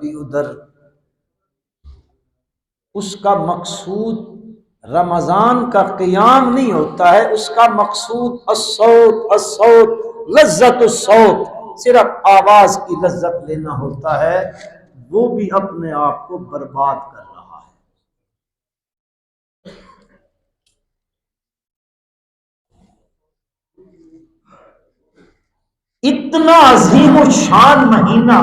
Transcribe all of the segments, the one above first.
کبھی ادھر. اس کا مقصود رمضان کا قیام نہیں ہوتا ہے، اس کا مقصود الصوت الصوت لذت الصوت، صرف آواز کی لذت لینا ہوتا ہے. وہ بھی اپنے آپ کو برباد کر رہا ہے. اتنا عظیم الشان مہینہ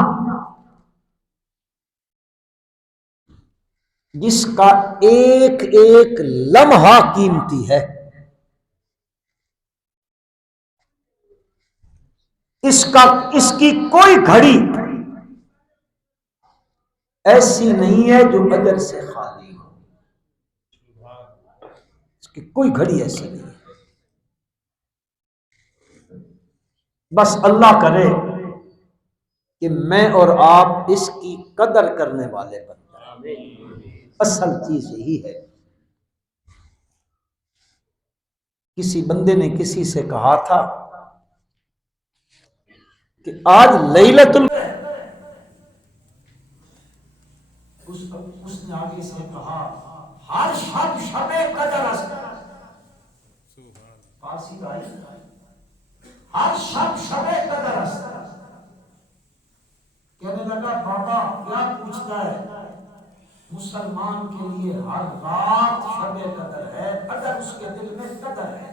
جس کا ایک ایک لمحہ قیمتی ہے. اس کی کوئی گھڑی ایسی نہیں ہے جو اجر سے خالی ہو. اس کی کوئی گھڑی ایسی نہیں ہے. بس اللہ کرے کہ میں اور آپ اس کی قدر کرنے والے بن جائیں. اصل چیز یہی ہے. کسی بندے نے کسی سے کہا تھا کہ آج لیلۃ اس نے آگے سے کہا ہر شب شب قدر است. فارسی کا ہر شب شب قدر است. کہنے لگا بابا کیا پوچھتا ہے، مسلمان کے لیے ہر رات شب قدر ہے، قدر اس کے دل میں قدر ہے.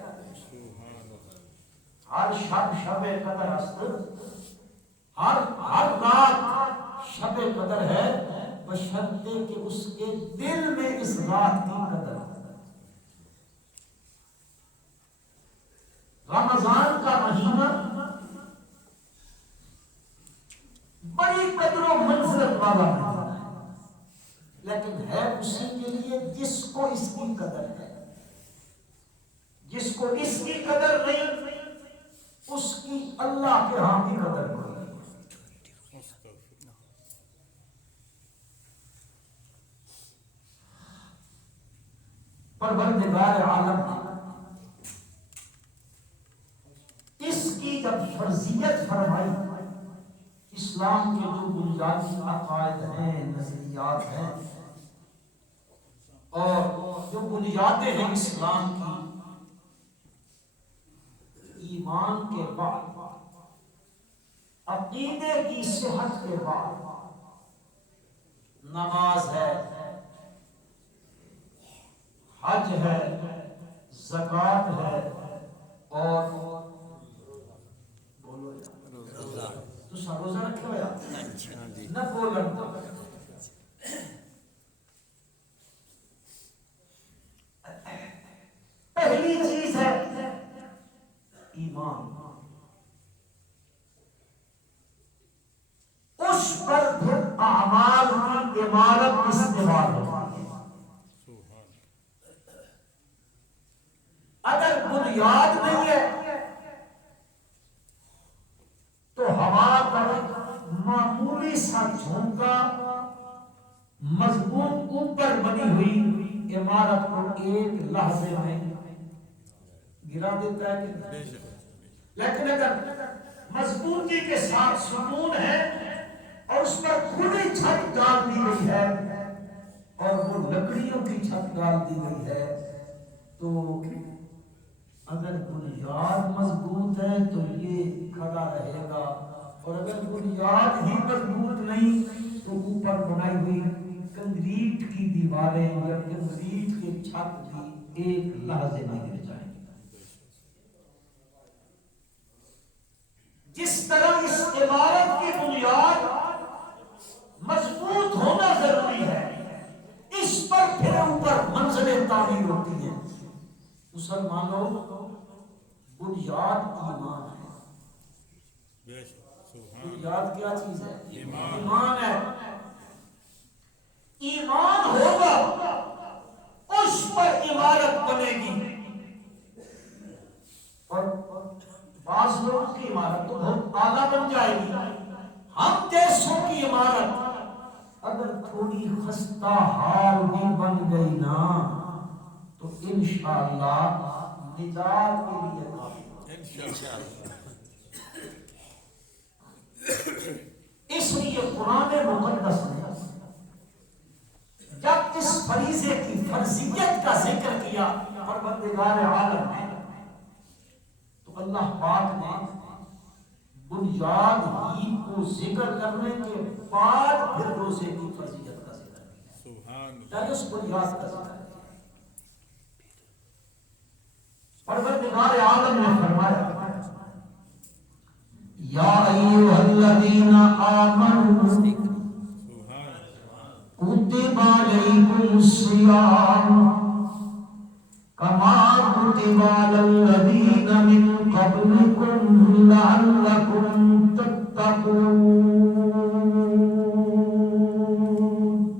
ہر شب شب قدر است، ہر رات شب قدر ہے، بشرطے کہ اس کے دل میں اس رات کی قدر ہے. رمضان کا مہینہ بڑی قدر و منزلت والا ہے، لیکن ہے اسی کے لیے جس کو اس کی قدر ہے. جس کو اس کی قدر نہیں، اس کی اللہ کے ہاں بھی قدر نہیں. پروردگار عالم اس کی جب فرضیت فرمائی، اسلام کے جو بنیادی عقائد ہیں، نظریات ہیں، اور جو بنیادیں ہیں اسلام کی، ایمان کے بعد، عقیدے کی صحت کے بعد نماز ہے، حج ہے، زکوٰۃ ہے، اور تو سب روزہ رکھے ہوئے نہ بولن تو پہلی چیز ہے ایمان. اس پر پھر اعمال کی عمارت استوار ہوتی ہے. اگر بنیاد نہیں ہے تو ہوا کا معمولی سا جھونکا مضبوط اوپر بنی ہوئی عمارت کو ایک لحظے میں گرا دیتا ہے. لیکن اگر مضبوطی کے ساتھ ستون ہے اور اس پر کھلی چھت ڈال دی گئی ہے اور وہ لکڑیوں کی چھت ڈال دی گئی ہے، تو اگر بنیاد مضبوط ہے تو یہ کھڑا رہے گا، اور اگر بنیاد ہی مضبوط نہیں تو اوپر بنائی ہوئی کنکریٹ کی دیواریں یا کنکریٹ کی چھت بھی ایک لحظے میں گر جائیں گی. جس طرح اس عمارت کی بنیاد مضبوط ہونا ضروری ہے، اس پر پھر اوپر منزلیں تعمیر ہوتی ہیں. مسلمانوں، بنیاد ایمان ہے. بنیاد کیا چیز ہے؟ ایمان ہے. ایمان ہوگا اس پر عمارت بنے گی. اور بعض لوگوں کی عمارت تو بہت اعلیٰ بن جائے گی. ہم جیسوں کی عمارت اگر تھوڑی خستہ حال بھی بن گئی نا تو انشاءاللہ نجات کے لیے کافی. اس لیے قرآن مقدس نے پروردگار عالم ہے تو اللہ پاک نے بنیاد ہی کو ذکر کرنے کے بعد پھر روزے کی فضیلت کا ذکر کیا. سبحان اللہ. اس بنیاد کا ذکر کیا. پروردگار عالم نے فرمایا یا ایھا الذین آمنوا کتب علیکم الصیام کما کتب علی الذین من قبلکم لعلکم تتقون.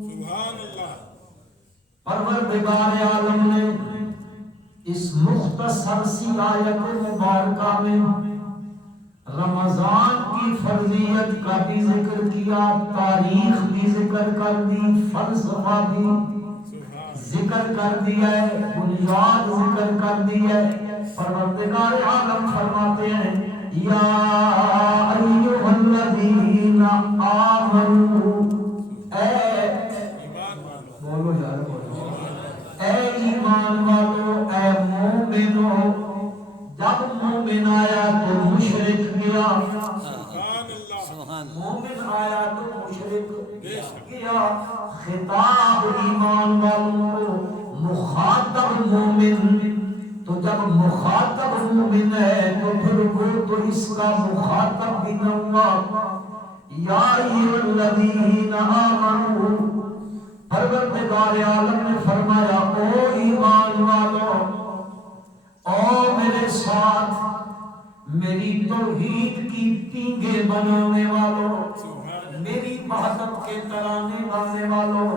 سبحان اللہ. پروردگار عالم نے اس مختصر سی آیت مبارکہ میں رمضان کی فرضیت کا بھی ذکر کیا، تاریخ بھی ذکر کر دی، فلسفہ بھی ذکر کر دیا ہے، بنیاد ذکر کر دی ہے. پروردگار عالم فرماتے ہیں یا ایھا الذین آمنوا، اے بولو یار بولو، اے ایمان والو، اے مومنو. جب مومن آیا تو مشرک گیا، مومن آیا تو مشرک گیا. خطاب ایمان والوں کو، مخاطب مومن. تو جب مخاطب مومن ہے تو پھر وہ تو اس کا مخاطب بھی نہ ہوا. یا ایھا الذین آمنوا، پروردگار عالم نے فرمایا او ایمان والو، او میرے ساتھ میری توحید کی پینگے بنانے والوں، میری وحدت کے ترانے گانے والوں،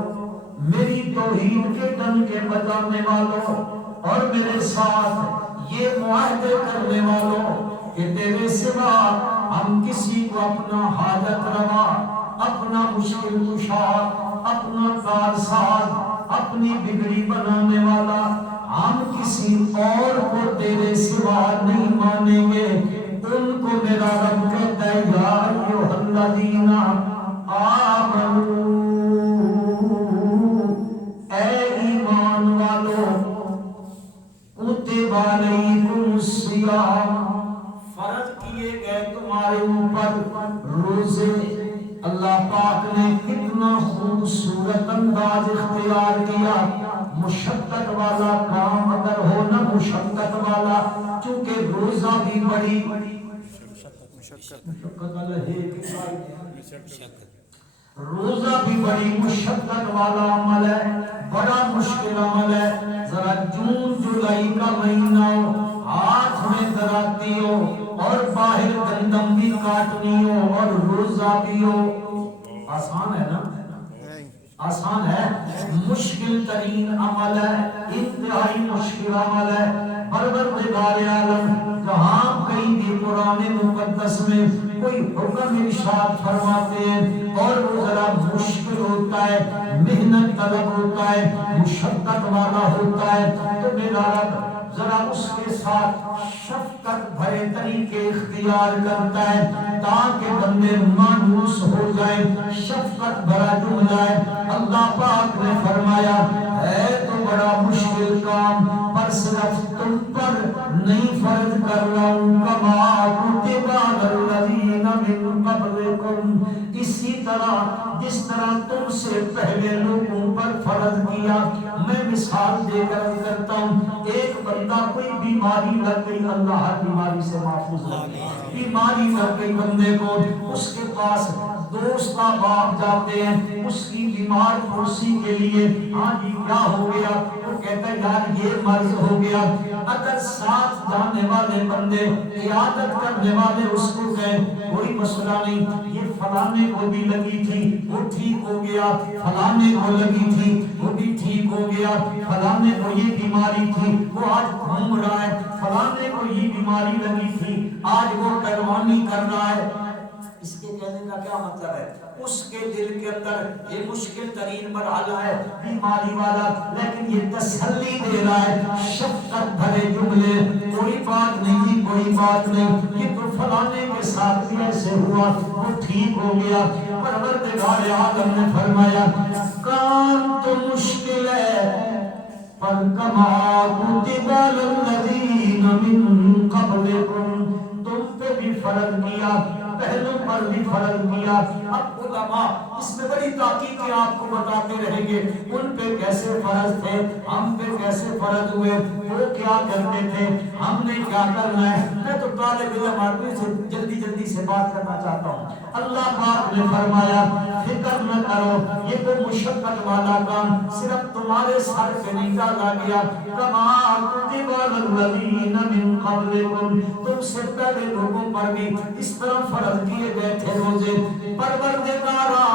میری توحید کے ڈنکے بجانے والوں، اور میرے ساتھ یہ معاہدے کرنے والوں کہ تیرے سوا ہم کسی کو اپنا حاجت روا، اپنا مشکل کشا، اپنا کارساز، اپنی بگڑی بنانے والا ہم کسی اور کو تیرے سوا نہیں مانیں گے. ان کو میرا رب کہتا ہے یا ایھا الذین آمنوا، اے ایمان والو، کتب علیکم الصیام، فرض کیے گئے تمہارے اوپر روزے. اللہ پاک نے کتنا خوبصورت انداز اختیار کیا. مشقت والا کام اگر ہو نہ مشقت والا، چونکہ روزہ بھی بڑی روزہ بھی بڑی مشقت والا عمل ہے، بڑا مشکل عمل ہے. ذرا جون جولائی کا مہینہ ہو، ہاتھ میں دراتی ہو اور باہر گندم بھی کاٹنی ہو اور روزہ بھی ہو. آسان ہے نا؟ آسان ہے؟ مشکل ترین عمل ہے، انتہائی مشکل عمل ہے. پروردگار عالم جہاں کہیں بھی قرآن مقدس میں کوئی حکم ارشاد فرماتے ہیں اور وہ ذرا مشکل ہوتا ہے، محنت طلب ہوتا ہے، مشقت والا ہوتا ہے، تو میرا رب ذرا اس کے ساتھ شفقت بھرے طریقے اختیار کرتا ہے تاکہ بندے مانوس ہو جائیں. شفقت بھرا جملہ ہے. اللہ پاک نے فرمایا ہے تو بڑا مشکل کام، پر صرف تم پر نہیں فرض کر رہا ہوں، کما کتب علی الذین من قبلکم، اسی طرح جس طرح تم سے پہلے لوگوں پر فرض کیا. میں مثال دے کر کرتا ہوں. ایک بندہ کوئی بیماری لگ گئی، اللہ ہر بیماری سے محفوظ رکھے، بیماری لگ گئی بندے کو، اس کے پاس دوست احباب جاتے ہیں اس کی بیمار پرسی کے لیے. ہاں جی کیا ہو گیا؟ وہ کہتا ہے یار یہ مرض ہو گیا. اگر ساتھ جانے والے بندے، عیادت کرنے والے اس کو کہیں کوئی مسئلہ نہیں، یہ فلانے کو بھی لگی تھی وہ ٹھیک ہو گیا، فلانے کو لگی تھی وہ بھی ٹھیک ہو گیا، فلانے کو یہ بیماری تھی وہ آج گھوم رہا ہے، فلانے کو یہ بیماری لگی تھی آج وہ قربانی کر رہا ہے. اس کے کہنے کا کیا مطلب ہے؟ اس کے دل کے اندر یہ مشکل ترین مرحلہ ہے، بیماری والا، لیکن یہ تسلی دے رہا ہے، شفقت بھرے جملے، کوئی بات نہیں کوئی بات نہیں، یہ تو فلانے کے ساتھ بھی ایسے ہوا وہ ٹھیک ہو گیا. پروردگار عالم نے فرمایا کام تو مشکل ہے پر کما کتب الذین من قبلکم، تم پہ بھی فرض کیا، پہلوں پر بھی فرض کیا۔ اب علماء اس میں بڑی تحقیقیں آپ کو بتاتے رہیں گے، ان پہ کیسے فرض تھے، ہم پہ کیسے فرض ہوئے، وہ کیا کرتے تھے، ہم نے کیا کرنا ہے۔ میں تو طالب علم آدمی سے جلدی سے بات کرنا چاہتا ہوں۔ اللہ پاک نے فرمایا فکر نہ کرو، یہ کوئی مشقت والا کام صرف تمہارے سر پہ نہیں ڈالا گیا۔ کما کتب الذین من قبلکم، تم سے پہلے لوگوں پر بھی اس طرح فرض کیے گئے تھے روزے۔ پروردگارا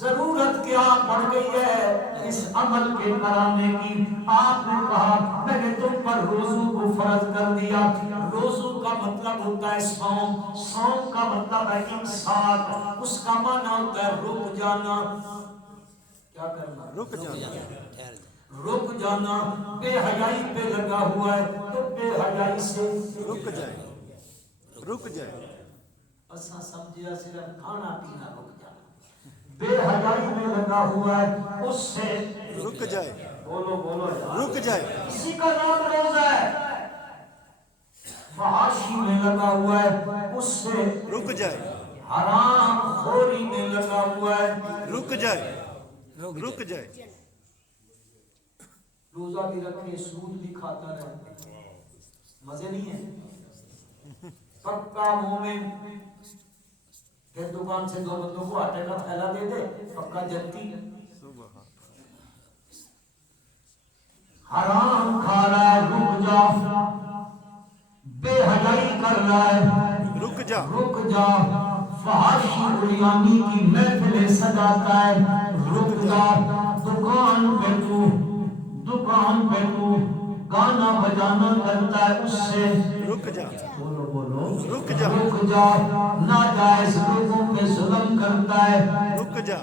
ضرورت کیا پڑ گئی ہے اس عمل کے کرانے کی؟ آپ نے کہا میں نے تم پر روزوں کو فرض کر دیا۔ روزوں کا مطلب ہوتا ہے صوم، صوم کا مطلب ہے امساک، اس کا معنی ہوتا ہے رک جانا۔ کیا کرنا؟ رک جانا، رک جانا۔ بے حیائی پہ لگا ہوا ہے تو بے حیائی سے رک جائے، رک جائے۔ اساں سمجھیا صرف کھانا پینا رک جانا، بے حیائی میں لگا ہوا ہے اس سے رک جائے۔ بولو بولو رک جائے، اسی کا نام روزہ ہے۔ فحاشی میں لگا ہوا ہے اس سے رک جائے، حرام خوری میں لگا ہوا ہے رک جائے، رک جائے۔ روزہ بھی رکھے، سود بھی کھاتا رہے، مزے نہیں ہے۔ پکا مومن پھر دکان سے دو بندوں کو آٹے کا تھیلا دے دے، پکا جنتی۔ حرام کھا رہا ہے رک جا، بے حیائی کر رہا ہے رک جا، رک جا۔ فحاشی عریانی کی محفلیں سجاتا ہے رک جا۔ دکان پہ تو گانا بجانا کرتا ہے اس سے رک جا، بولو بولو رک جا، رک جا۔ ناجائز لوگوں پہ ظلم کرتا ہے رک جا۔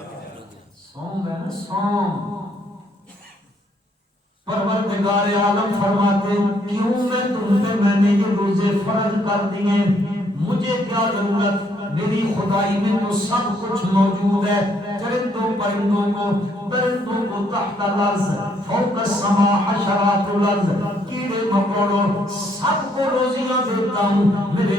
صوم ہے نا صوم۔ پروردگار عالم فرماتے کیوں میں نے یہ روزے فرض کر دیے، مجھے کیا ضرورت، میری خدائی میں تو سب کچھ موجود ہے۔ چرندوں پرندوں کو، درندوں کو تحت الارض فوق السماء حشرات الارض، کیڑے مکوڑوں سب کو روزیاں دیتا ہوں۔ میرے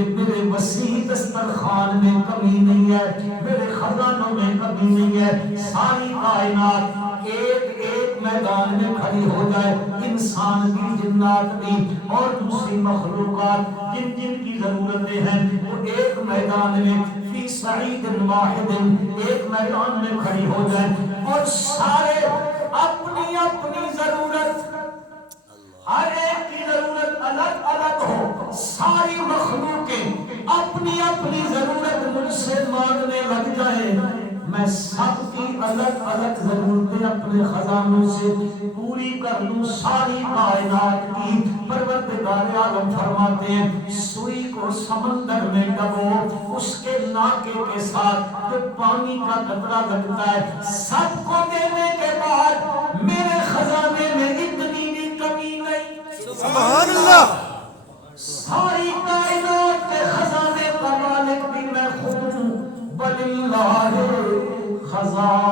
وسیع دسترخوان میں کمی نہیں ہے، میرے خزانوں میں کمی نہیں ہے۔ ساری کائنات ایک ایک میدان میں کھڑی ہو جائے، انسان بھی جنات بھی اور دوسری مخلوقات جن جن کی ضرورتیں ہیں، وہ ایک میدان میں فی صعید واحد ایک میدان میں کھڑی ہو جائے، اور سارے اپنی اپنی ضرورت، ہر ایک کی ضرورت الگ الگ ہو، ساری مخلوقیں اپنی اپنی ضرورت مجھ سے مانگنے لگ جائے، میں سب کی الگ الگ ضرورتیں اپنے خزانوں سے پوری کر لوں، ساری کائنات کی۔ پروردگار عالم فرماتے ہیں سوئی کو سمندر میں ڈبو، اس کے ناکے کے ساتھ جو پانی کا قطرہ لگتا ہے، سب کو دینے کے بعد میرے خزانے میں اتنی بھی کمی نہیں۔ سبحان اللہ۔ ساری کائنات کے خزانے کا مالک بھی میں خود ہوں۔ وَلِلَّهِ خَزَائِنُ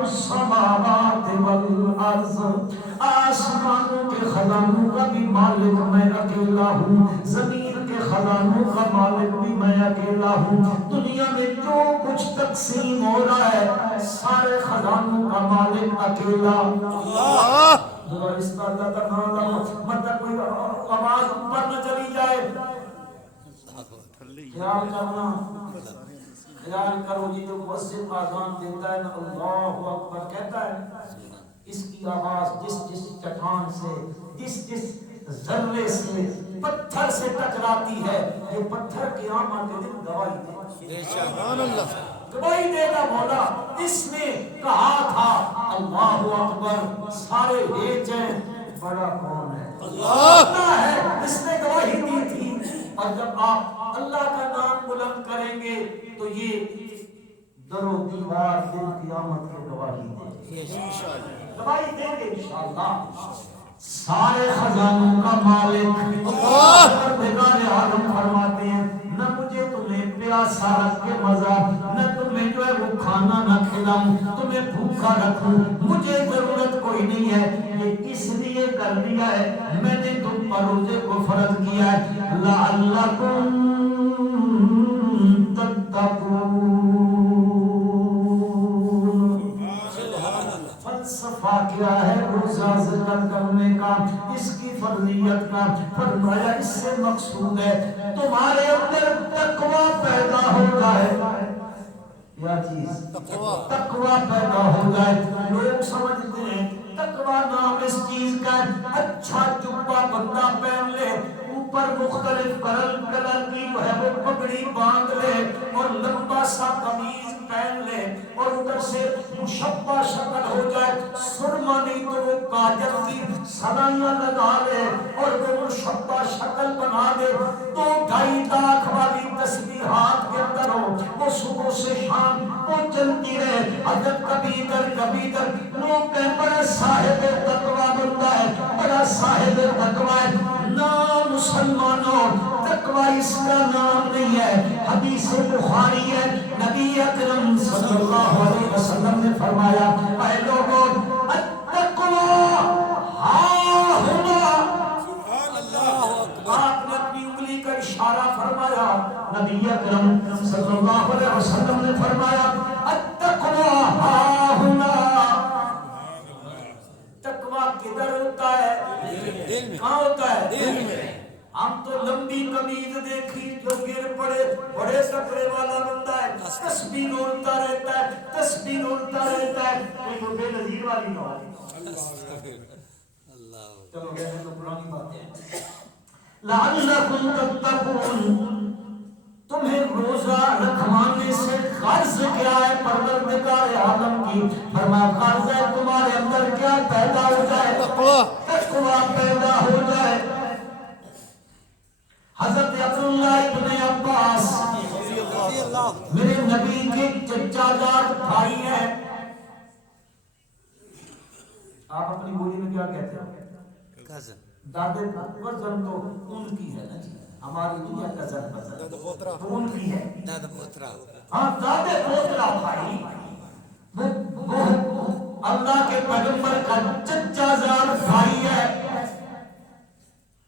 السَّمَاوَاتِ وَالْأَرْضِ، آسمانوں کے خزانوں کا بھی مالک میں اکیلا ہوں، زمین کے خزانوں کا مالک بھی میں اکیلا ہوں۔ دنیا میں جو کچھ تقسیم ہو رہا ہے سارے خزانوں کا مالک اکیلا اللہ۔ اس کا اللہ کا نام مطلب کوئی آواز اوپر نہ چلی جائے، خیال کرنا، خیال کرو جی جو مؤذن اذان دیتا ہے نا اللہ اکبر کہتا ہے، اس کی آواز جس جس چٹان سے، جس ذرے سے، پتھر سے ٹکراتی ہے، یہ پتھر قیامت کے دن گواہی دے، سبحان اللہ، گواہی دے گا مولا اس نے کہا تھا اللہ اکبر، سارے بھیجیں بڑا کون ہے اللہ ہے، اس نے گواہی دی تھی۔ اور جب آپ اللہ کا نام بلند کریں گے تو یہ در و دیوار دل قیامت کی گواہی دیں گے، گواہی دیں گے انشاءاللہ۔ سارے خزانوں کا مالک پروردگار عالم فرماتے ہیں نہ مجھے تمہیں پیاسا رکھ کے مزہ، نہ تمہیں جو ہے وہ کھانا نہ کھلا کھلاؤں تمہیں بھوکا رکھوں مجھے ضرورت کوئی نہیں ہے یہ اس لیے کر دیا ہے میں نے تم پر روزے کو فرض کیا ہے لعلکم تتقون فلسفہ کیا ہے روزہ ذکر کرنے کا اس کی فرضیت کا فرمایا اس سے مقصود ہے تمہارے اندر تقوی پیدا ہو جائے کیا چیز تقوی پیدا ہو جائے لوگ سمجھتے ہیں تقوی نام اس چیز کا اچھا جبہ بندہ پہن لے اوپر مختلف کلر کی جو ہے وہ پگڑی باندھ لے اور لمبا سا قمیض پہن لے اور ادھر سے مشبہ شکل ہو جائے سرما نہیں تو وہ کاجل کی سلائیاں لگا لے اور وہ مشبہ شکل بنا دے 2-2.5 لاکھ والی تسبیحات کے اندر ہو وہ صبح سے شام وہ چلتی رہے حضرت کبھی در لوگ کہیں بڑا صاحب تقوی بندہ ہے بڑا صاحب تقوی ہے نام مسلمانوں تقوی اس کا نام نہیں ہے حدیث بخاری ہے نبی اکرم صلی اللہ علیہ وسلم نے فرمایا اے لوگوں التقوی ہاں ہنا آپ نے اپنی انگلی کا اشارہ فرمایا نبی اکرم صلی اللہ علیہ وسلم نے فرمایا التقوی ہاں ہنا تقوی کدھر ہوتا ہے کہاں ہوتا ہے دل میں ہم تو لمبی قمیض دیکھی جو گر پڑے بڑے سکرے والا بندہ ہے تسبیح اڑتا رہتا ہے تسبیح اڑتا رہتا ہے کوئی بے نظیر والی نہ ہو چلو کہنے تو پرانی باتیں ہیں لعلکم تتقون تمہیں روزہ رکھوانے سے غرض کیا ہے پروردگار عالم کی فرمایا غرض ہے تمہارے اندر کیا پیدا ہو جائے تقوی پیدا ہو جائے حضرت عبداللہ ابن عباس میرے نبی کے چچا جات بھائی ہیں آپ اپنی بولی میں کیا کہتے ہیں دادے وزن تو ان کی ہے نا جی ہماری دنیا کا زن تو ان کی ہے ہاں دادے پوترا بھائی وہ اللہ کے پیغمبر کا چچا زاد بھائی ہے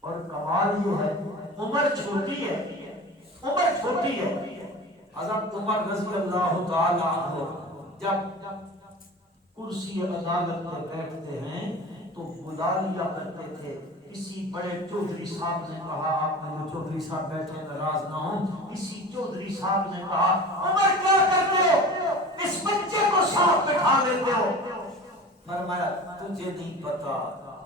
اور کمال یہ ہے عمر چھوٹی ہے حضرت عمر رضی اللہ تعالی عنہ جب کرسی عدالت پر بیٹھتے ہیں تو بلا لیا کرتے تھے کسی بڑے چودھری صاحب نے کہا آپ نے جو چودھری صاحب بیٹھے ناراض نہ ہوں کسی چودھری صاحب نے کہا عمر کیا کرتے ہو اس بچے کو ساتھ بٹھا لیتے ہو فرمایا تجھے نہیں پتا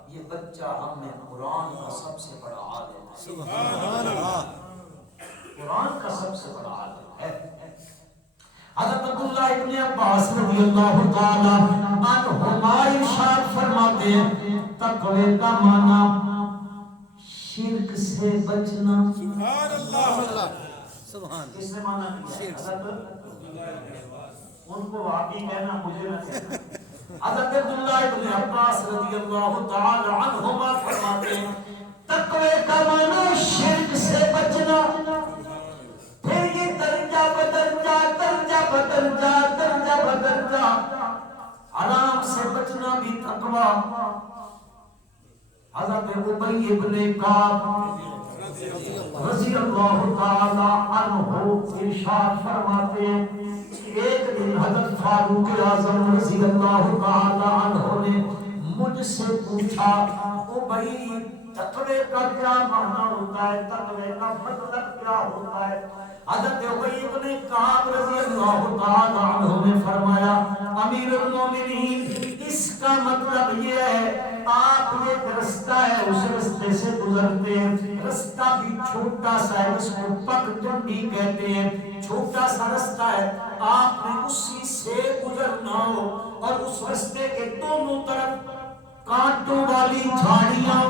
یہ بچہ ہم نے قرآن کا سب سے بڑا عالم ہے سبحان اللہ قرآن کا سب سے بڑا عالم ہے حضرت عبداللہ ابن عباس رضی اللہ تعالی عنہما ارشاد فرماتے ہیں تقوی کا معنی شرک سے بچنا سبحان اللہ سبحان کس نے مانا حضرت ان کو واقعی کہنا مجھے نہ کہنا حضرت عبداللہ ابن عباس رضی اللہ تعالی عنہما فرماتے ہیں تقوی کا معنی شرک سے بچنا پھر یہ درجہ بدرجہ حرام سے بچنا بھی تقوی حضرت ابی ابن کعب رضی اللہ تعالی عنہ ارشاد فرماتے ہیں ایک دن حضرت فاروق اعظم رضی اللہ تعالی عنہ نے مجھ سے پوچھا او بھائی تقوی کا کیا معنی ہوتا ہے تقوی کا مطلب کیا ہوتا ہے حضرت ابی ابن کعب رضی اللہ تعالی عنہ نے فرمایا امیر المومنین اس کا مطلب یہ ہے آپ ایک رستہ ہے اس رستے سے گزرتے ہیں رستہ بھی چھوٹا سا ہے اس کو پگ ڈنڈی کہتے ہیں چھوٹا سا رستہ ہے آپ نے اسی سے گزرنا ہو اور اس رستے کے دونوں طرف کانٹوں والی جھاڑیاں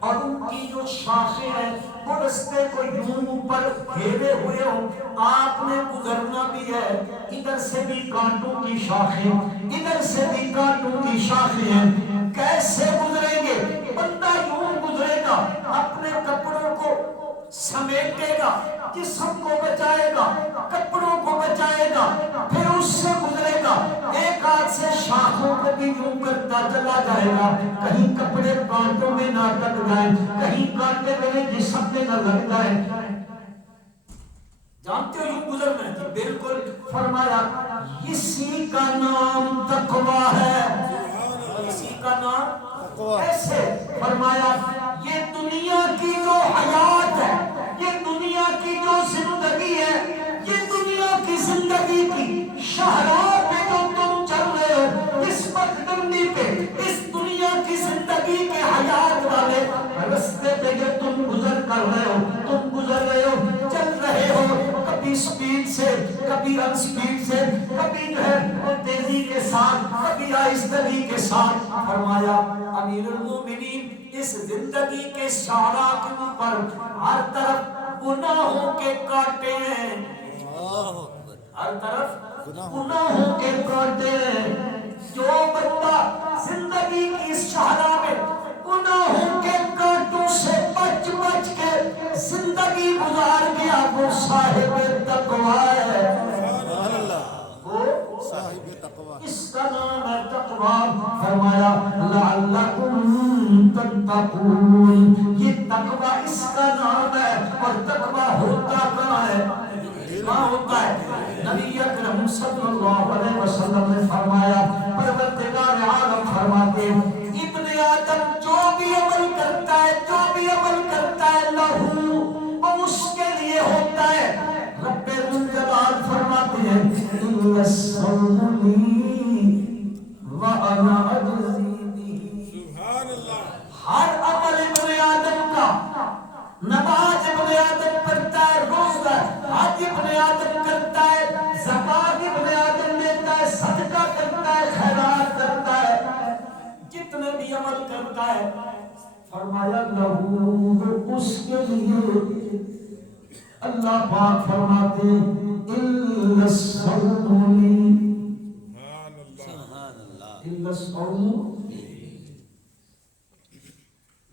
اور ان کی جو شاخیں ہیں وہ رستے کو یوں اوپر گھیرے ہوئے ہوں آپ نے گزرنا بھی ہے ادھر سے بھی کانٹوں کی شاخیں ادھر سے بھی کانٹوں کی شاخیں ہیں کیسے گزریں گے بندہ یوں گزرے گا اپنے کپڑوں کو سمیٹے گا جسم کو بچائے گا کپڑوں کو بچائے گا پھر اس سے گزرے گا ایک ہاتھ سے شاخوں کو بھی یوں کرتا چلا جائے گا، کہیں کپڑے کانٹوں میں نہ کٹ جائیں، کہیں کانٹے میرے جسم میں نہ لگ جائیں۔ جانتے ہو یوں گزرنا ہے؟ بالکل۔ فرمایا اسی کا نام تقویٰ ہے، اسی کا نام کیسے؟ فرمایا یہ دنیا کی جو حیات ہے، یہ دنیا کی جو زندگی ہے، یہ دنیا کی زندگی کی شاہراہ پہ جو تم چل رہے ہو، اس پگڈنڈی پہ، اس دنیا کی زندگی کے حیات والے رستے پہ جو تم گزر کر رہے ہو، تم گزر رہے ہو، چل رہے ہو، کبھی سپیڈ سے، کبھی ان سپیڈ سے، کبھی جو ہے وہ تیزی کے ساتھ، کبھی آہستگی کے ساتھ۔ فرمایا امیر المومنین اس زندگی کے شاہراہ کے اوپر ہر طرف گناہوں کے کانٹے ہیں، ہر طرف گناہوں کے کانٹے ہیں۔ جو بندہ زندگی کی اس شاہراہ میں گناہوں کے کانٹوں سے بچ بچ کے زندگی گزار گیا، وہ صاحب تقویٰ ہے، وہ صاحب تقویٰ، اس کا نام ہے تقویٰ۔ فرمایا لعلکم تتقون، یہ تقویٰ اس کا نام ہے، اور تقویٰ ہوتا کہاں ہے؟ کہاں ہوتا ہے؟ نبی اکرم صلی اللہ علیہ وسلم نے فرمایا، پروردگار عالم فرماتے ابن آدم جو بھی عمل کرتا ہے، جو بھی عمل کرتا ہے لہو، وہ اس کے لیے ہوتا ہے۔ رب الجلال فرماتے ہیں اِنَّ الصَّوْمُ لِي وَأَنَا أَجْزِي بِهِ، ہر عمل ابن آدم کا، نماز ابن آدم کرتا ہے، روزہ حج ابن آدم کرتا ہے، زکات ابن آدم دیتا ہے، صدقہ کرتا ہے، خیرات کرتا ہے، جتنے بھی عمل کرتا ہے، فرمایا لہو، اس کے لیے اللہ پاک فرماتے اِلَّا الصَّوْمُ لِي، اِلَّا الصَّوْمُ،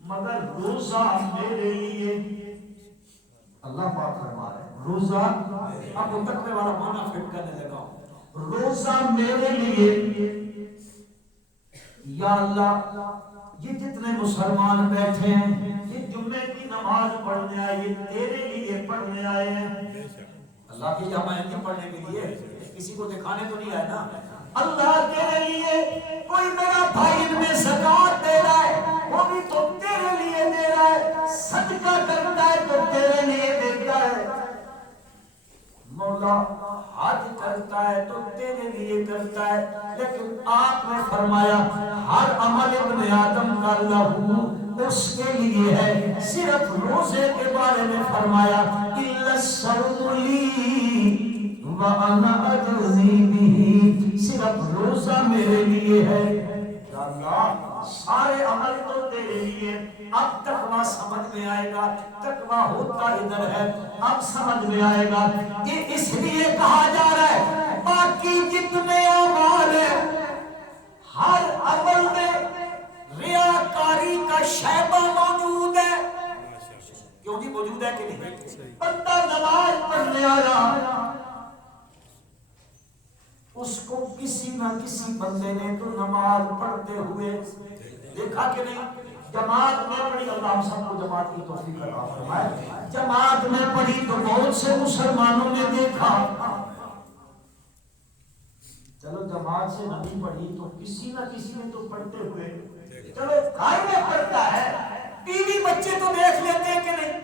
مگر روزہ میرے لیے، اللہ پاک فرما رہے ہیں روزہ، اب وہ تقوی والا معنی فٹ کرنے لگا، روزہ میرے لیے، یا اللہ یہ جتنے مسلمان بیٹھے ہیں، یہ جمعے کی نماز پڑھنے آئے، یہ تیرے لیے پڑھنے آئے ہیں، اللہ کی جمع ہے نہیں پڑھنے کے لیے، کسی کو دکھانے تو نہیں آئے نا، اللہ تیرے لیے، کوئی میرا بھائی ان میں زکات دے رہا ہے، وہ بھی تو تیرے لیے دے رہا ہے، صدقہ کرتا ہے تو تیرے لیے دیتا ہے، مولا حج کرتا ہے تو تیرے لیے کرتا ہے، لیکن آپ نے فرمایا ہر عمل ابن آدم کا لہو، اس کے لیے ہے، صرف روزے کے بارے میں فرمایا اِلَّا الصَّوْمُ لِي وَأَنَا أَجْزِي بِهِ، صرف روزہ میرے لیے ہے، یا اللہ سارے عمل تو تیرے لیے۔ اب تقویٰ سمجھ میں آئے گا، تقویٰ ہوتا ادھر ہے، اب سمجھ میں آئے گا، یہ اس لیے کہا جا رہا ہے باقی جتنے اعمال ہیں ہر عمل میں ریاکاری کا شیبہ موجود ہے، کیوں جی موجود ہے کہ نہیں؟ بندہ نماز پڑھنے آیا، اس کو کسی نہ کسی بندے نے تو نماز پڑھتے ہوئے دیکھا کہ نہیں؟ جماعت میں پڑھی، اللہ ہم سب کو جماعت کی توفیق عطا فرمائے، جماعت میں پڑھی تو بہت سے مسلمانوں نے دیکھا، چلو جماعت سے نہیں پڑھی تو کسی نہ کسی نے تو پڑھتے ہوئے، چلو گھر میں پڑھتا ہے، بیوی بچے تو دیکھ لیتے ہیں کہ نہیں؟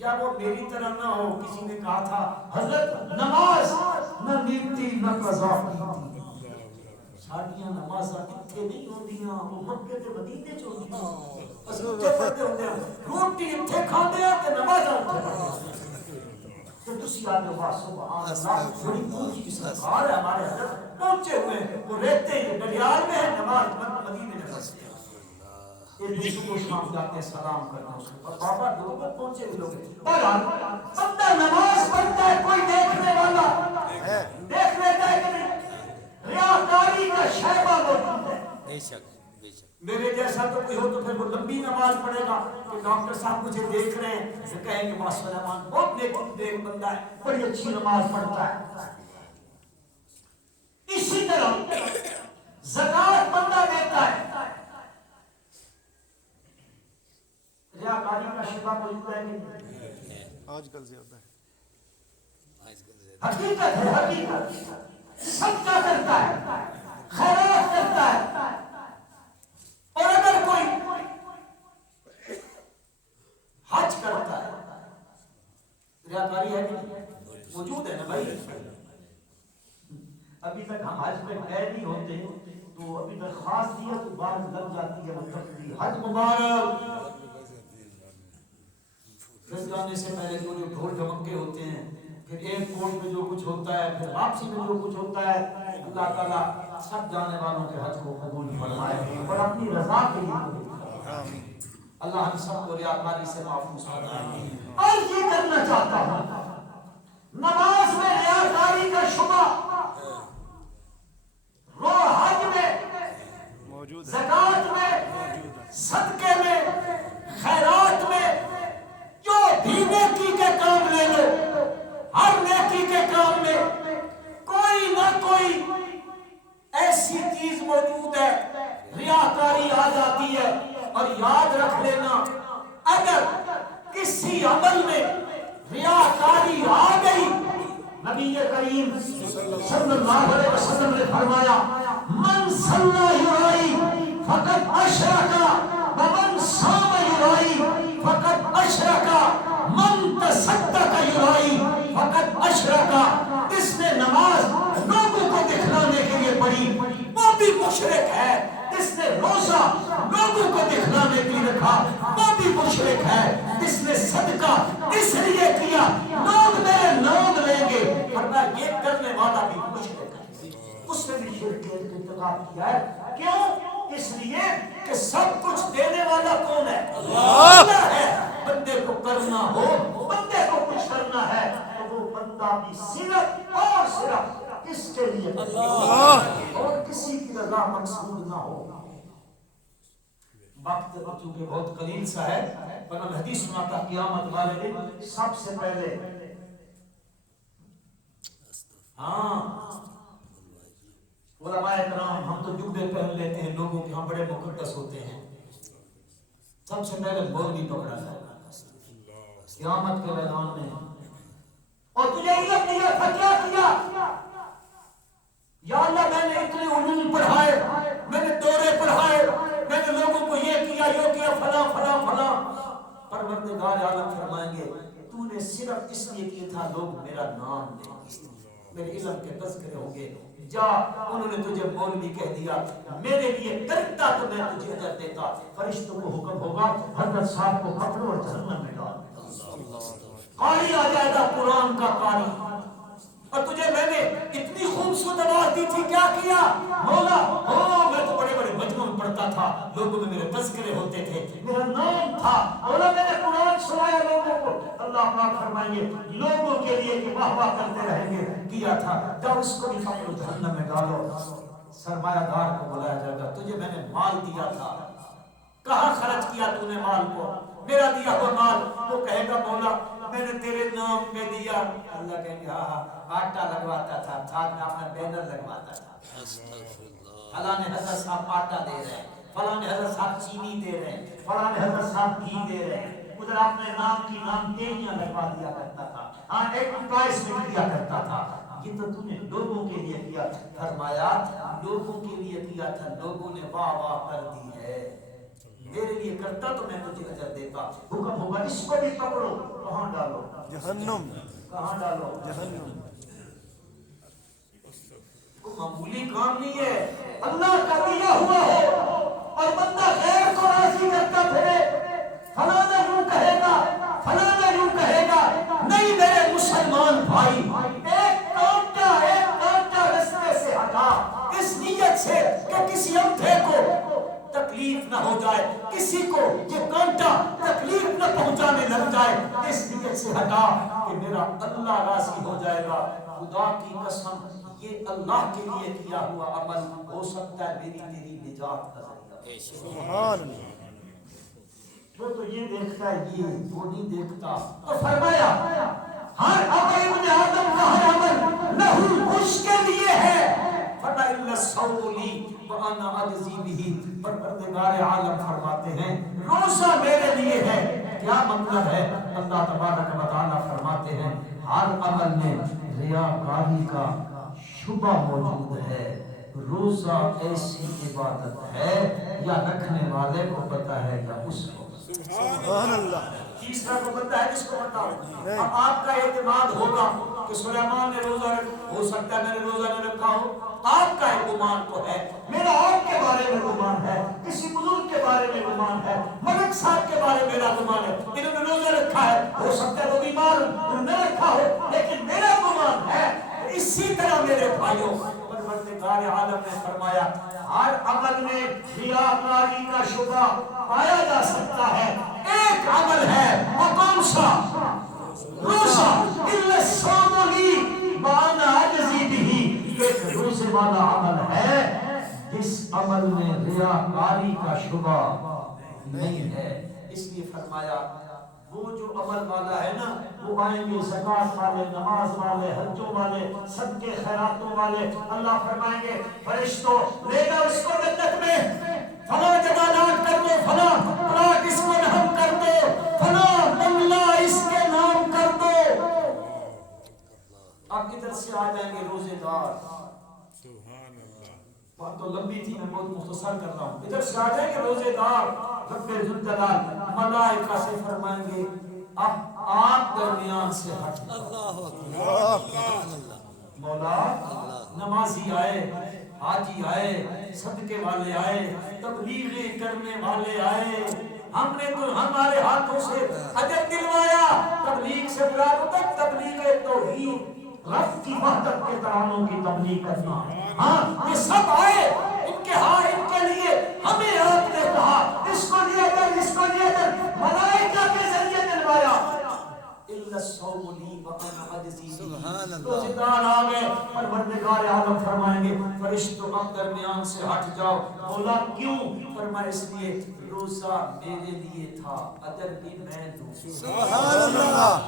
یا وہ میری طرح نہ ہو، کسی نے کہا تھا حضرت نماز نہ نیتی نہ قضا کیتی، ساڑیاں نمازاں اتھے نہیں ہوندیاں، وہ مکے تے مدینے چ ہوندیاں، بس اتھے پڑھتے ہوندے ہیں، روٹی اتھے کھاندے ہیں تے نمازاں اتھے پڑھتے ہیں، تو تسی آنے ہوا سبحان اللہ، بڑی پوچھی سرکار ہے ہمارے حضرت پہنچے ہوئے ہیں، وہ رہتے ہیں ڈلیال میں ہے، نماز مدینے میں پڑھتے ہیں، ایک دوسرے کو شام جاتے ہیں سلام کرنا اس کے پاس، بابا دو بت پہنچے ہوئے لوگ، بہرحال بندہ نماز پڑھتا ہے، کوئی دیکھنے والا دیکھ لیتا ہے کہ نہیں؟ ریاکاری کا شیبہ موجود ہے، بے شک بے شک، میرے جیسا تو کوئی ہو تو پھر وہ لمبی نماز پڑھے گا کہ ڈاکٹر صاحب مجھے دیکھ رہے ہیں، پھر کہیں گے ماشاء اللہ بہت نیک بندہ ہے، بڑی اچھی نماز پڑھتا ہے، موجود ہے کہ نہیں؟ آج کل زیادہ ہے. حقیقت ہے، حقیقت صدقہ کرتا ہے، خیرات کرتا ہے. اور اگر کوئی حج کرتا ہے، ریاکاری ہے کہ نہیں؟ موجود ہے نا بھائی. ابھی تک ہم حج میں گئے نہیں ہوتے تو ابھی تک خاص دیا تو بات لگ جاتی ہے وہ تقریر حج مبارک. پھر جانے سے پہلے جو ڈھول ڈھمکے ہوتے ہیں، پھر ایئرپورٹ میں جو کچھ ہوتا ہے، پھر واپسی میں جو کچھ ہوتا ہے، اللہ تعالیٰ سب جانے والوں کے حج کو قبول فرمائے اور اپنی رضا کے لیے اللہ ہم سب کو ریاکاری سے محفوظ فرمائے. اور یہ کرنا چاہتا ہوں، نماز میں ریاکاری کا شبہ رو حج میں موجود ہے. زکات میں صدقے میں خیرات میں جو بھی نیکی کے کام لے لو، ہر نیکی کے کام میں کوئی نہ کوئی ایسی چیز موجود ہے، ریاکاری آ جاتی ہے. اور یاد رکھ لینا، اگر کسی عمل میں ریاکاری آ گئی، نبی کریم صلی اللہ علیہ وسلم نے فرمایا من صلی یرائی فقط اشرکا ومن صام یرائی فقط اشرکا من تصدق یرائی فقط اشرکا. اس نے نماز لوگوں کو دکھلانے کے لیے پڑھی وہ بھی مشرک ہے. اس نے روزہ لوگوں کو دکھلانے کے لیے رکھا وہ بھی مشرک ہے. اس نے صدقہ اس لیے کیا لوگ میرے نام لیں گے، ورنہ یہ کرنے والا بھی مشرک ہے. اس نے بھی شرک کا ارتکاب کیا ہے. کیوں؟ اس لیے کہ سب کچھ دینے والا کون ہے؟ اللہ ہے. بندے کو کرنا ہو، بندے کو کچھ کرنا ہے تو وہ بندہ بھی صرف اور صرف کس کے لیے اللہ اور کسی کی رضا مقصود نہ ہو. وقت چونکہ بہت قلیل سا ہے، ورنہ میں حدیث سناتا قیامت والے دن سب سے پہلے علماء کرام ہم تو جبے پہن لیتے ہیں لوگوں کے، ہم بڑے مقدس ہوتے ہیں. سب سے پہلے مولوی پکڑا جائے گا قیامت کے میدان میں. اور تجھے علم دیا تھا، کیا کیا؟ یا اللہ میں نے اتنے علوم پڑھائے، میں نے دورے پڑھائے، میں نے لوگوں کو یہ کیا یہ کیا فلاں فلاں فلاں. پروردگار عالم فرمائیں گے تو نے صرف اس لیے کیا تھا لوگ میرا نام لیں، میرے علم کے تذکرے ہوں گے. جا، انہوں نے تجھے مولوی کہہ دیا، میرے لیے کرتا تو میں تجھے اجر دیتا. فرشتوں کو حکم ہوگا حضرت صاحب کو پکڑو اور جہنم میں ڈال. قاری آ جائے گا قرآن کا قاری. اور تجھے میں نے اتنی خوبصورت آواز دی تھی، کیا کیا؟ مولا میں تو بڑے بڑے مجموع میں پڑھتا تھا، لوگوں میں میرے تذکرے ہوتے تھے، میرا نام تھا. مولا میں نے قرآن سنایا لوگوں کو. اللہ پاک فرمائیں گے لوگوں کے لیے کہ واہ واہ کرتے رہیں گے کیا تھا. جب اس کو بھی پکڑو جہنم میں ڈالو. سرمایہ دار کو بلایا جائے گا، تجھے میں نے مال دیا تھا، کہاں خرچ کیا تو نے مال کو؟ میرا دیا ہوا مال. وہ کہے گا مولا میں نے تیرے نام پہ دیا. اللہ کہیں گے ہاں آٹا لگواتا تھا، ساتھ میں اپنا بینر لگواتا تھا. فلاں نے حضرت صاحب آٹا دے رہے ہیں، فلاں نے حضرت صاحب چینی دے رہے ہیں، فلاں نے حضرت صاحب گھی دے رہے ہیں. ادھر اپنے نام کی نام تیلیاں لگوا دیا کرتا تھا، ہاں ایک پرائز میں دیا کرتا تھا. یہ تو تم نے لوگوں کے لیے کیا. فرمایا لوگوں کے لیے کیا تھا، لوگوں نے واہ واہ کر دی ہے. میرے لیے کرتا تو میں تجھے اجر دیتا. حکم ہوگا اس کو بھی پکڑو. کہاں ڈالو؟ جہنم. کہاں ڈالو؟ جہنم. معمولی کام نہیں ہے. اللہ کا دیا ہوا ہو اور بندہ غیر کو راضی کرتا پھرے، فلانا یوں کہے گا فلانا یوں کہے گا. نہیں میرے مسلمان بھائی، ایک کانٹا رستے سے ہٹا اس نیت سے کہ کسی اندھے کو تکلیف نہ ہو جائے، کسی کو یہ کانٹا تکلیف نہ پہنچانے لگ جائے. اس نیت سے ہٹا کہ میرا اللہ راضی ہو جائے گا. خدا کی قسم یہ اللہ کے لیے کیا ہوا عمل ہو سکتا ہے میری تیری نجات کا ذریعہ. سبحان اللہ. وہ تو یہ دیکھتا ہے، یہ وہ نہیں دیکھتا. تو فرمایا ہر عمل ابن آدم کا ہر عمل لہو اس کے لیے ہے. فَإِنَّ الصَّوْمُ لِي وَأَنَا أَجْزِي بِهِ. پروردگار عالم فرماتے ہیں روزہ میرے لیے ہے کیا مطلب ہے؟ اللہ تبارک و تعالیٰ فرماتے ہیں ہر عمل میں ریاکاری کا شبہ موجود ہے. روزہ ایسی عبادت ہے یا رکھنے والے کو پتہ ہے یا اس کو؟ سبحان اللہ. تیسرا کو پتہ ہے، کس کو پتہ ہو؟ اب آپ کا اعتماد ہوگا کہ سلیمان نے روزہ رکھا، ہو سکتا ہے میں نے روزہ نہ رکھا ہو. آپ کا گمان تو ہے، میرا آپ کے بارے میں گمان ہے، کسی بزرگ کے بارے میں گمان ہے، ملک صاحب کے بارے میں میرا گمان ہے، انہوں نے روزہ رکھا ہے، ہو سکتا ہے وہ بیمار انہوں نے رکھا ہو، لیکن میرا گمان ہے. اسی طرح میرے بھائیوں، پروردگار عالم نے فرمایا ہر عمل میں ریاکاری کا شبہ پایا جا سکتا ہے. ایک عمل ہے، وہ کون سا؟ روزہ. الا الصوم لی وانا اجزی بہ. ایک روزے والا عمل ہے جس عمل میں ریاکاری کا شبہ نہیں ہے. اس لیے فرمایا وہ جو عمل والا ہے نا، وہ آئیں گے زکات والے، نماز والے، حجوں والے، صدقے خیراتوں والے. اللہ فرمائیں گے فرشتوں لے جاؤ اس کو جنت میں، فلاں جمالات کر دو، فلاں پلاٹ اس کو نام کر دو، فلاں بنگلہ اس کے نام کر دو. اب ادھر سے آ جائیں گے روزے دار. بات تو لمبی تھی، میں بہت مختصر کر رہا ہوں. ادھر سے آ جائیں گے روزے دار. رب ذوالجلال ملائکہ سے فرمائیں گے اب آپ درمیان سے ہٹ جاؤ. مولا نمازی آئے، حاجی آئے، صدقے والے آئے، تبلیغ کرنے والے آئے، ہم نے تو ہمارے ہاتھوں سے اجر دلوایا. تبلیغ سے مراد ہوتا ہے تبلیغ توحید، رب کی وحدت کے ترانوں کی تبلیغ کرنا. ہاں یہ سب آئے، ان کے ہاں ان کے لیے ہمیں آپ نے کہا اس کو لیا کر، اس کو لیا کر، ملائکہ کے ذریعے دلوایا. الا الصوم لی وانا اجزی بہ. روزے دار آ گئے، پروردگار عالم فرمائیں گے فرشتوں اب درمیان سے ہٹ جاؤ. بولا کیوں؟ فرمایا اس لیے روزہ میرے لیے تھا، اجر بھی میں دوں. سبحان اللہ.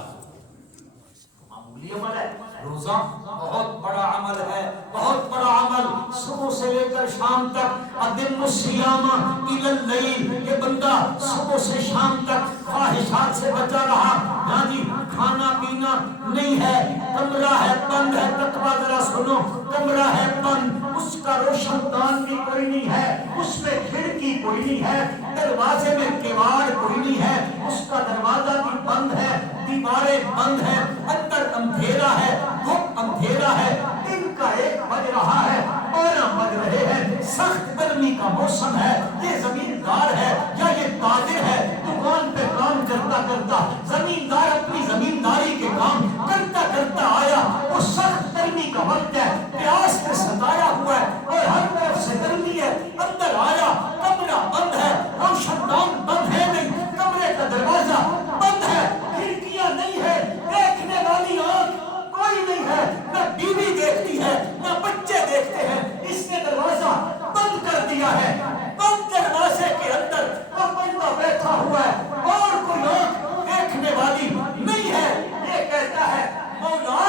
معمولی عمل ہے روزہ، بہت بڑا عمل ہے، بہت بڑا عمل. صبح سے لے کر شام تک ادم الصیام الی اللیل. یہ بندہ صبح سے شام تک خواہشات سے بچا رہا. ہاں جی، کھانا پینا نہیں ہے، کمرہ ہے بند ہے. تقویٰ ذرا سنو، کمرہ ہے بند، اس کا روشن دان بھی کوئی نہیں ہے، اس میں کھڑکی کوئی نہیں ہے، دروازے میں کیواڑ کوئی نہیں ہے، اس کا دروازہ بھی بند ہے، دیواریں بند ہیں، اندر اندھیرا ہے، دھوپ اندھیرا ہے. دن کا 1 بج رہا ہے، 12 بج رہے ہیں، سخت گرمی کا موسم ہے. یہ زمیندار ہے یا یہ تاجر ہے، دکان پہ کام کرتا کرتا زمیندار اپنی زمینداری کے کام کرتا کرتا آیا. وہ سخت گرمی کا وقت ہے، پیاس سے ستایا ہوا ہے اور ہر طرف سے گرمی ہے. اندر آیا، کمرہ بند ہے، روشن دان بند ہے نہیں، کمرے کا دروازہ بند ہے، کھڑکیاں نہیں ہے، دیکھنے والی آنکھ کوئی نہیں ہے، نہ بیوی دیکھتی ہے نہ بچے دیکھتے ہیں. اس نے دروازہ بند کر دیا ہے. بند دروازے کے اندر وہ بندہ بیٹھا ہوا ہے اور کوئی آنکھ دیکھنے والی نہیں ہے. یہ کہتا ہے مولا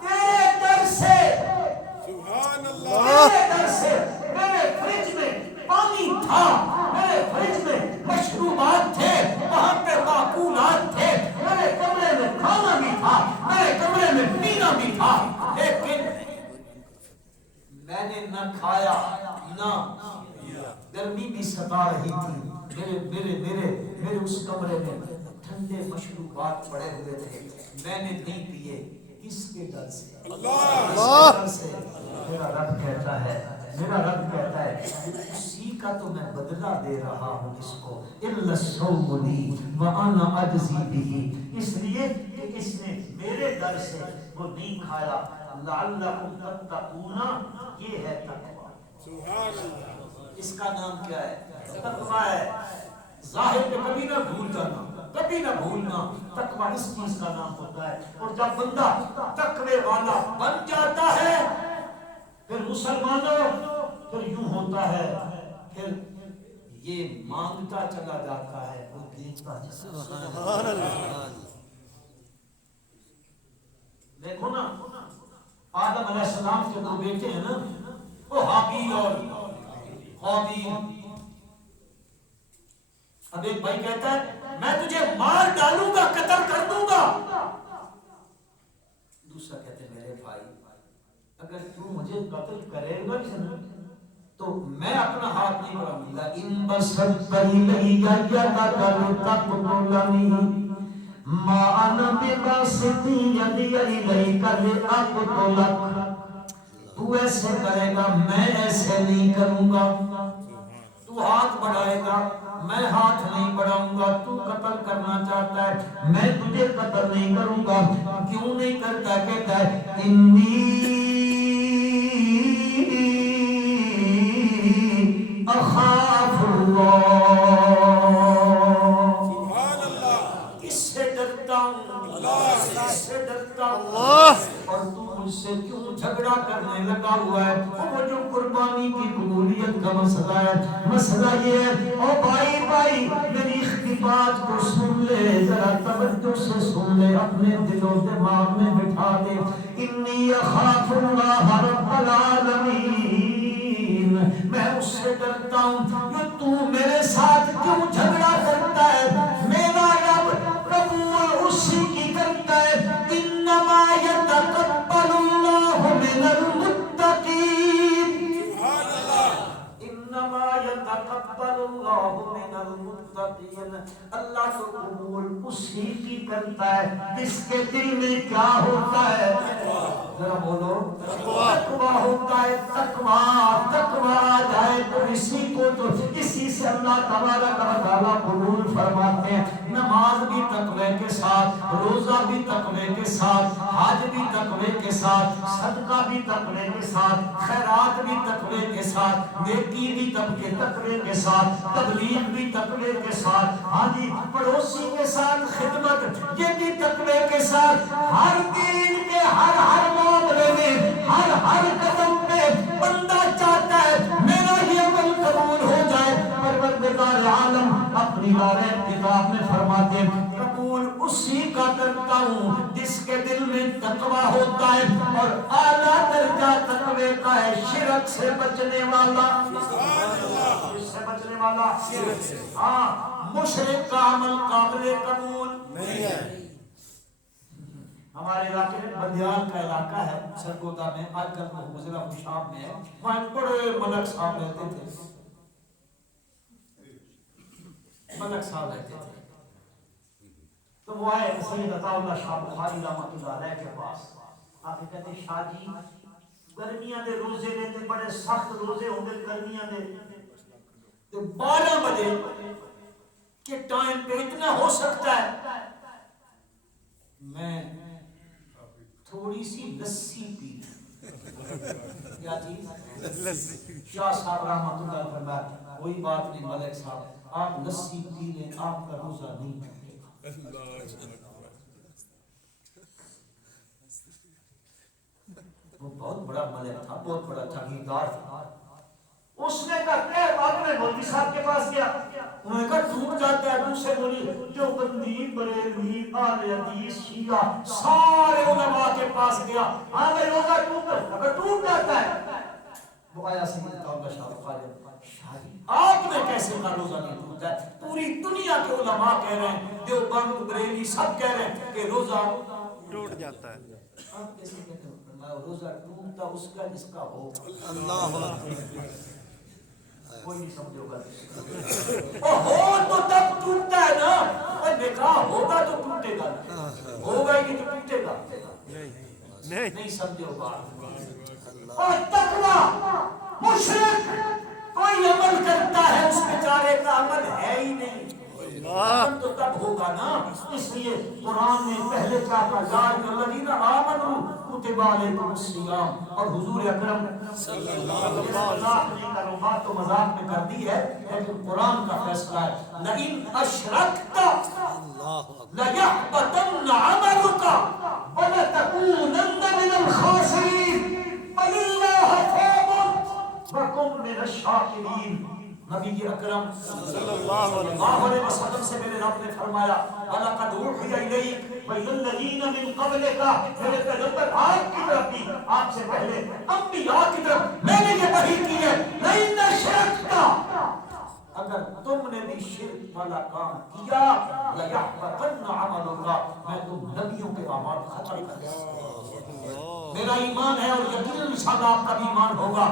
تیرے در سے، تیرے در سے میرے فریج میں پانی تھا، میرے فریج میں مشروبات تھے، وہاں پہ معقولات تھے، میرے کمرے میں کھانا بھی تھا، میرے کمرے میں پینا بھی تھا، لیکن میں نے نہ کھایا نہ گرمی بھی ستا رہی تھی. میرے اس کمرے میں ٹھنڈے مشروبات پڑے ہوئے تھے، میں نے نہیں پیے. کس کے ڈر سے؟ اللہ ڈر سے. میرا رب کہتا ہے، میرا رب کہتا ہے اسی کا تو میں بدلہ دے رہا ہوں اس کو. الا الصوم لی وانا اجزی بہ. اس لیے کہ اس نے میرے در سے وہ نہیں کھایا. لعلکم تتقون، یہ ہے تقویٰ. سبحان اللہ. اس کا نام کیا ہے؟ تقویٰ ہے. ظاہر پہ کبھی نہ بھول جانا، کبھی نہ بھولنا. تقویٰ اس چیز کا نام ہوتا ہے. اور جب بندہ تقوی والا بن جاتا ہے پھر مسلمانوں پھر یوں ہوتا ہے، پھر یہ مانگتا چلا جاتا ہے، وہ دیتا چلا. سبحان اللہ. دیکھو نا آدم علیہ السلام کے 2 بیٹے ہیں نا، وہ حابیل اور قابیل. اب ایک بھائی کہتا ہے میں تجھے مار ڈالوں گا، قتل کر دوں گا. دوسرا کہتے ہیں میرے بھائی اگر تو مجھے قتل کرے گا تو میں اپنا ہاتھ نہیں بڑھاؤں گا. ان بسط الیک یدک لتقتلنی ما انا بباسط یدی الیک لاقتلک. تو ایسے کرے گا میں ایسے نہیں کروں گا. تو ہاتھ بڑھائے گا میں ہاتھ نہیں بڑھاؤں گا. تو قتل کرنا چاہتا ہے میں تجھے قتل نہیں کروں گا. کیوں نہیں کرتا؟ کہتا ہے انی اخاف اللہ. سبحان اللہ. اس سے ڈرتا ہوں، اللہ اس سے ڈرتا ہوں. اللہ. اور تو مجھ سے کیوں جھگڑا کرنے لگا ہوا ہے؟ وہ جو قربانی کی قبولیت کا مسئلہ ہے، مسئلہ یہ ہے. او بھائی میری اختبات کو سن لے، ذرا توجہ سے سن لے، اپنے دل و دماغ میں بٹھا دے. انی اخاف اللہ رب العالمین. میں اس سے ڈرتا ہوں کہ تو میرے ساتھ کیوں جھگڑا کرتا ہے. میرا رب قبول اسی کی کرتا ہے. انما یتقبل اللہ من المتقین. سبحان اللہ. انما یتقبل اللہ من المتقین. اللہ تو قبول اسی کی کرتا ہے جس کے دل میں کیا ہوتا ہے؟ ذرا بولو. تقویٰ ہوتا ہے. تقویٰ آ جائے تو اسی سے اللہ تبارک و تعالیٰ قبول فرماتے ہیں. نماز بھی تقوی کے ساتھ، روزہ بھی تقوی کے ساتھ، حج بھی تقوی کے ساتھ، صدقہ بھی تقوی کے ساتھ، خیرات بھی تقوی کے ساتھ، نیکی بھی تقوی کے ساتھ، تبلیغ بھی تقوی کے ساتھ، ہاں جی پڑوسی کے ساتھ خدمت یہ بھی تقوی کے ساتھ. ہر دین کے ہر معاملے میں ہر قدم پہ بندہ چاہتا ہے میرا یہ عمل قبول ہو جائے. پروردگار عالم اپنی بارے کتاب میں فرماتے ہیں قبول اسی کا کرتا ہوں جس کے دل میں تقویٰ ہوتا ہے. اور اعلیٰ درجہ تقوی کا ہے شرک سے بچنے والا. اس سے بچنے والا ہاں. مشرک کا عمل قابل قبول نہیں ہے. ہمارے علاقے میں بندیال کا علاقہ ہے سرگودا میں، آج کل وہ ضلع خوشاب میں ہے. وہاں بڑے ملک صاحب رہتے تھے. ملک صاحب رہتے تھے تو وہ آئے سید عطا اللہ شاہ بخاری رحمۃ اللہ علیہ کے پاس. آپ کہتے ہیں شاہ جی گرمیاں دے روزے لیتے بڑے سخت روزے ہوندے گرمیاں دے تو 12 بجے کے ٹائم پہ اتنا ہو سکتا ہے میں تھوڑی سی لسی پی. کیا چیز؟ شاہ صاحب رحمۃ اللہ فرمایا کوئی بات نہیں ملک صاحب آپ لسی پی لیں آپ کا روزہ نہیں ٹوٹے گا. وہ بہت بڑا ملک تھا، بہت بڑا جاگیردار تھا. اس نے کہا آپ نے مولوی صاحب کے پاس گیا. انہوں نے کہا ٹوٹ جاتا ہے. دوسرے مولوی جو بندی بریلوی اہل حدیث شیعہ سارے علماء کے پاس گیا. ہاں بھائی روزہ ٹوٹ جاتا ہے. وہ آیا سید عطا شاہ بخاری آپ نے کیسے کا روزہ نہیں ٹوٹتا ہے؟ پوری دنیا کے علماء کہہ رہے ہیں، دیوبند بریلی سب کہہ رہے ہیں کہ روزہ ٹوٹ جاتا ہے. آپ کیسے کہتے ہیں روزہ ٹوٹتا اس کا جس کا ہو. اللہ کوئی نہیں سمجھے ہوگا. ہو تو تب ٹوٹتا ہے نا. اور نکاح ہوگا تو ٹوٹے گا، ہوگا ہی تو ٹوٹے گا. نہیں سمجھے ہوگا. اور تقویٰ مشرک کوئی عمل کرتا ہے اس بیچارے کا عمل ہے ہی نہیں. عمل تو تب ہوگا نا. اس لیے قرآن نے پہلے کیا کہا یا الذین آمنوا کتب علیکم الصیام. اور حضور اکرم صلی اللہ علیہ وسلم بات تو مذاق میں کر دی ہے لیکن قرآن کا فیصلہ ہے لئن اشرکت لیحبطن عملک ولتکونن من الخاسرین بل اللہ فاعبد وکن من الشاکرین. نبی اکرم صلی اللہ علیہ وسلم سے میرے رب نے فرمایا وَلَقَدْ أُوحِيَ إِلَيْكَ وَإِلَى الَّذِينَ مِن قَبْلِكَ. میرے پیغمبر آپ کی طرف بھی آپ سے پہلے انبیاء کی طرف میں نے یہ وحی کی ہے لَئِنْ أَشْرَكْتَ. اگر تم نے بھی بھی شرک والا کام کیا لیحبطن عملک، میں تم نبیوں کے اعمال ختم کر دوں. میرا ایمان ہے اور یقین انشاءاللہ آپ کا بھی ایمان ہوگا،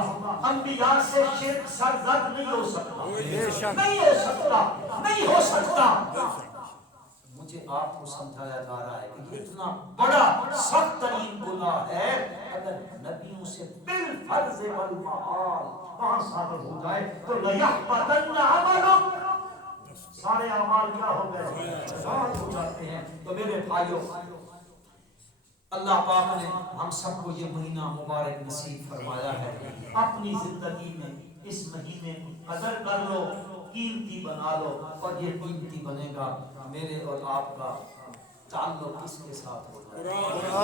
انبیاء سے شرک سرزد نہیں ہو سکتا، نہیں ہو سکتا، نہیں ہو سکتا. مجھے آپ کو سمجھایا جا رہا ہے کہ یہ اتنا بڑا سخت ترین گناہ ہے، اگر نبیوں سے بالفرض والمحال وہاں ثابت ہو جائے تو لیحبطن عملک، سارے اعمال کیا ہو گئے؟ ضائع ہو جاتے ہیں. تو میرے بھائیوں، اللہ پاک نے ہم سب کو یہ مہینہ مبارک نصیب فرمایا ہے. اپنی زندگی میں اس مہینے کی قدر کر لو، قیمتی بنا لو، اور یہ قیمتی بنے گا میرے اور آپ کا تعلق اس کے ساتھ ہو جائے.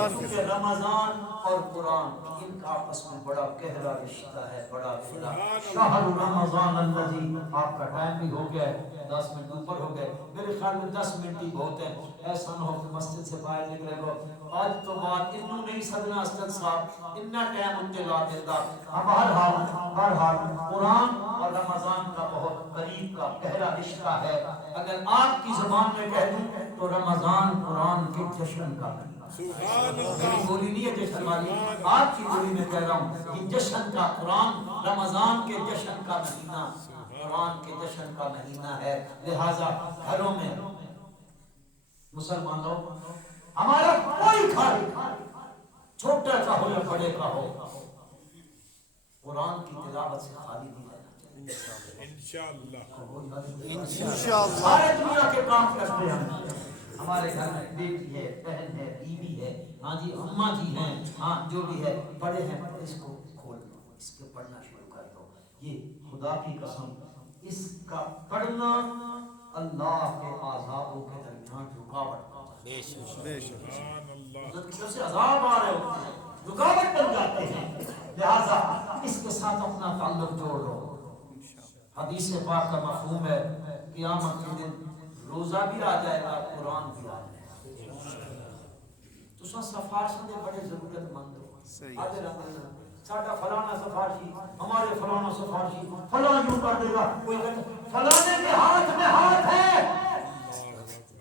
کیونکہ رمضان اور قرآن ان کا آپس میں بڑا گہرا رشتہ ہے، بڑا گہرا. شہر رمضان الذی، آپ کا ٹائم بھی ہو گیا ہے، 10 منٹ اوپر ہو گئے. میرے خیال میں 10 منٹ ہی بہت ہیں. ایسا نہ ہو کہ مسجد سے باہر نکلے گا آج تو بات انہوں نہیں سدنا اسد صاحب اتنا ٹائم انتظار دیتا. بہرحال قرآن اور رمضان کا بہت قریب کا گہرا رشتہ ہے. اگر آپ کی زبان میں کہہ دوں تو رمضان قرآن کے جشن کا میری بولی نہیں ہے جشن والی، آپ کی بولی میں کہہ رہا ہوں یہ جشن کا قرآن، رمضان کے جشن کا مہینہ قرآن کے جشن کا مہینہ ہے. لہذا گھروں میں مسلمانوں ہمارا کوئی گھر چھوٹا کا ہو یا بڑے کا ہو قرآن کی تلاوت سے خالی نہیں رہنا چاہیے. سارے دنیا کے کام کرتے ہیں، ہمارے گھر میں بیٹی ہے، بہن ہے، بیوی ہے، ہاں جی اماں جی ہیں، ہاں جو بھی ہے، بڑے ہیں، اس کو کھول دو، اس کے پڑھنا شروع کر دو. یہ خدا کی قسم اس کا پڑھنا اللہ کے عذابوں کے درمیان رکاوٹ سے عذاب آ رہے ہوتے ہیں، رکاوٹ بن جاتے ہیں. لہذا اس کے ساتھ اپنا تعلق جوڑ لو. حدیث پاک کا مفہوم ہے قیامت کے دن روزہ بھی آ جائے گا، قرآن بھی آ جائے گا. تو سفارشوں کے بڑے ضرورت مند ہو. آدھے رہتے ہیں ساڈا فلانا سفارشی، ہمارے فلانا سفارشی فلاں یوں کر دے گا، کوئی فلانے کے ہاتھ میں ہاتھ ہے،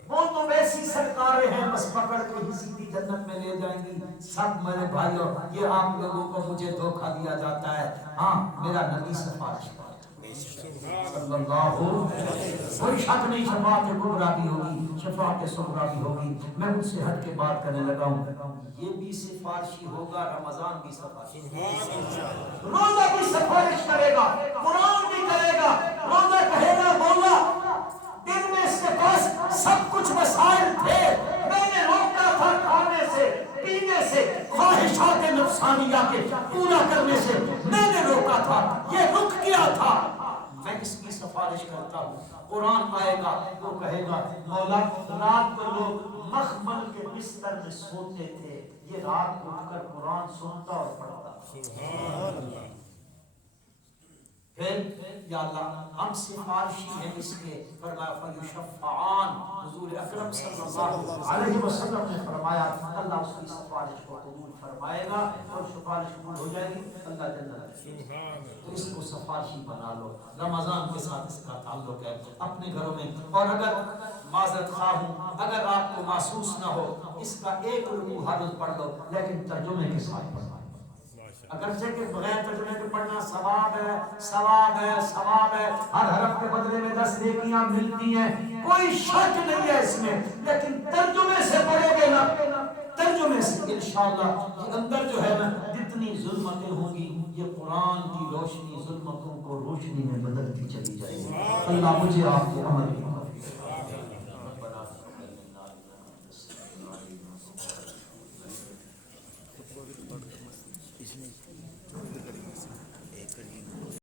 وہ تو ویسی سرکاریں ہیں بس پکڑ کے ہی سیدھی جنت میں لے جائیں گی. سب میرے بھائیوں یہ آپ لوگوں کو مجھے دھوکہ دیا جاتا ہے. ہاں میرا نبی سفارش صلی اللہ کوئی شک نہیں، شفاعت کبریٰ بھی ہوگی، شفاعت صغریٰ بھی ہوگی. میں ان سے ہٹ کے بات کرنے لگا ہوں. یہ بھی سفارشی ہوگا، رمضان بھی سفارشی، روزہ بھی سفارش کرے گا، قرآن بھی کرے گا. روزہ کہے گا مولا دن میں اس کے پاس سب کچھ وسائل تھے، میں نے روکا تھا کھانے سے، پینے سے، خواہشات نفسانیہ کے پورا کرنے سے میں نے روکا تھا، یہ رک گیا تھا، میں اس کی سفارش کرتا ہوں. قرآن آئے گا وہ کہے گا مولا رات کو لوگ مخمل کے بستر میں سوتے تھے، یہ رات کو اٹھ کر قرآن سنتا اور پڑھتا. پھر یا اللہ ہم سفارشی ہیں اس کے. فرمایا فیشفعان، حضور اکرم صلی اللہ علیہ وسلم نے فرمایا اللہ اس کی سفارش کو قبول فرمائے گا اور سفارش قبول ہو جائے گی اللہ جنت. تو اس کو سفارشی بنا لو. رمضان کے ساتھ اس کا تعلق ہے اپنے گھروں میں. اور اگر معذرت خواہ ہوں، اگر آپ کو محسوس نہ ہو اس کا ایک رکوع ہر روز پڑھ لو لیکن ترجمے کے ساتھ پڑھنا. اگرچہ کہ بغیر ترجمے کے پڑھنا ثواب ہے، ثواب ہے، ثواب ہے، ہر حرف کے بدلے میں 10 نیکیاں ملتی ہیں، کوئی شک نہیں ہے اس میں. لیکن ترجمے سے پڑھو گے نا، ترجمے سے انشاءاللہ یہ اندر جو ہے نا جتنی ظلمتیں ہوں گی یہ قرآن کی روشنی ظلمتوں کو روشنی میں بدلتی چلی جائے گی. اللہ مجھے آپ کو عمل